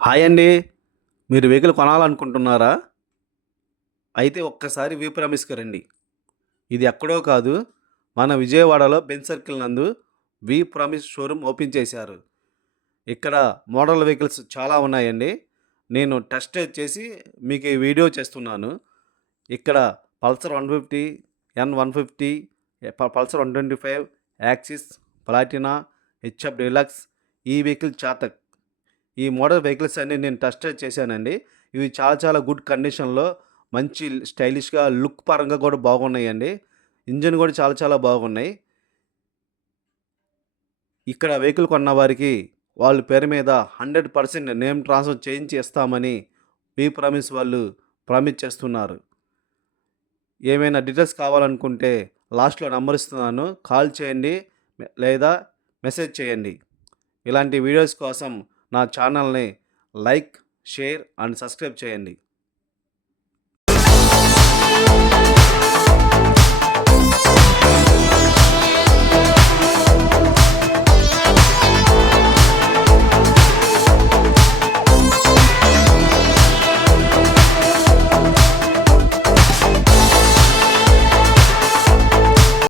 Hi అండి. మీరు vehicle కొనాలనుకుంటున్నారా? అయితే ఒక్కసారి వి ప్రామిస్‌కి రండి. ఇది ఎక్కడో కాదు, మన విజయవాడలో బెంజ్ సర్కిల్ నందు వి ప్రామిస్ షోరూమ్ ఓపెన్ చేశారు. ఇక్కడ మోడల్ వెహికల్స్ చాలా ఉన్నాయండి. నేను టెస్ట్ డ్రైవ్ చేసి మీకు ఈ వీడియో చేస్తున్నాను. ఇక్కడ పల్సర్ 150, ఎన్ 150, Pulsar 125, axis, Platina, HF deluxe, ఈ వెహికల్ చాతక్, ఈ మోడల్ వెహికల్స్ అన్నీ నేను టెస్ట్ డ్రైవ్ చేశానండి. ఇవి చాలా చాలా గుడ్ కండిషన్‌లో మంచి స్టైలిష్‌గా లుక్ పరంగా కూడా బాగున్నాయండి. ఇంజిన్ కూడా చాలా చాలా బాగున్నాయి. ఇక్కడ వెహికల్ కొన్న వారికి వాళ్ళ పేరు మీద 100% నేమ్ ట్రాన్స్‌ఫర్ చేయించి ఇస్తామని వి ప్రామిస్ వాళ్ళు ప్రామిస్ చేస్తున్నారు. ఏమైనా డీటెయిల్స్ కావాలనుకుంటే లాస్ట్‌లో నంబర్ ఇస్తున్నాను. కాల్ చేయండి లేదా మెసేజ్ చేయండి. ఇలాంటి వీడియోస్ కోసం నా ఛానల్‌ని లైక్, షేర్ అండ్ సబ్స్క్రైబ్ చేయండి.